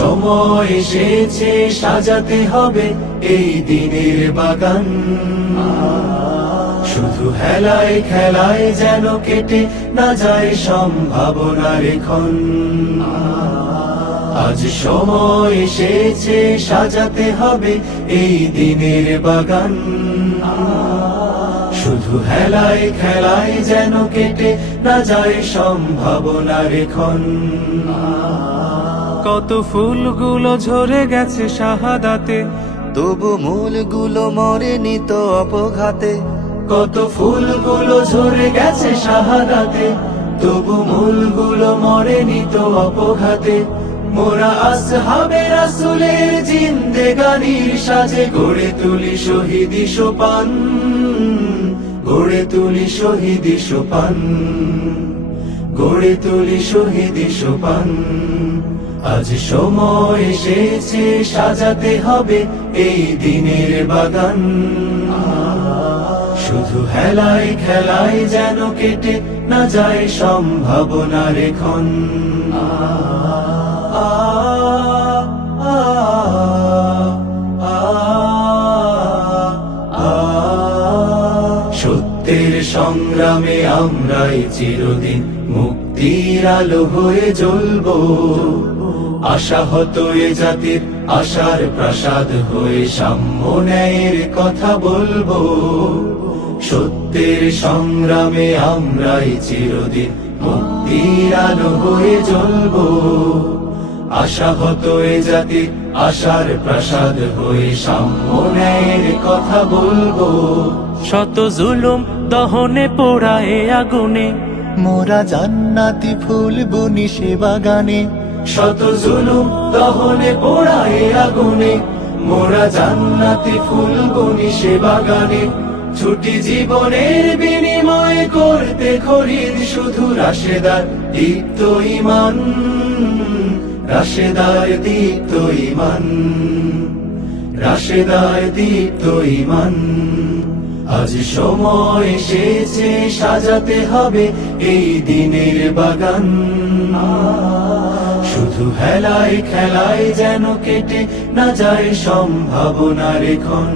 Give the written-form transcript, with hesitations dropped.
সময় এসেছে সাজাতে হবে এই দিনের বাগান। শুধু হেলায় খেলায় যেন কেটে না যায় সম্ভাবনার ক্ষণ। আজ সময় এসেছে সাজাতে হবে এই দিনের বাগান। শুধু হেলায় খেলায় যেন কেটে না যায় সম্ভাবনার ক্ষণ। কত ফুলগুলো ঝরে গেছে শাহাদাতে, তবু মূলগুলো মরেনি তো অপঘাতে। কত ফুলগুলো ঝরে গেছে শাহাদাতে, তবু মূলগুলো মরেনি তো অপঘাতে। মোরা আসহাবে রাসূলের জিন্দেগানির সাজে গড়ে তুলি শহীদি সোপান, গড়ে তুলি শহীদি সোপান, গড়ে তুলি শহীদি সোপান। আজ সময় এসেছে সাজাতে হবে এই দিনের বাগান। শুধু হেলায় খেলায় যেন কেটে না যায় সম্ভাবনার ক্ষণ। সত্যের সংগ্রামে আমরাই চিরদিন মুক্তির আলো হয়ে জ্বলবো। আশাহত এ জাতির আশার প্রাসাদ হয়ে সাম্য ন্যায়ের কথা বলবো। সত্যের সংগ্রামে আমরাই চিরদিন মুক্তির আলো হয়ে জ্বলবো। আশাহত এ জাতির আশার প্রাসাদ হয়ে সাম্য ন্যায়ের কথা বলবো। শত জুলুম দহনে পোড়ায় আগুনে, মোরা জান্নাতি ফুল বুনি সে বাগানে। শত জুলুম দহনে পোড়ায় আগুনে, মোরা জান্নাতি ফুল বুনি সে বাগানে। ছুটি জীবনের বিনিময় করতে খরিদ শুধু রাশেদার দীপ্ত ঈমান, রাশেদার দীপ্ত ঈমান, রাশেদার দীপ্ত ঈমান। আজ সময় এসেছে সাজাতে হবে এই দিনের বাগান। শুধু হেলায় খেলায় যেন কেটে না যায় সম্ভাবনার ক্ষণ।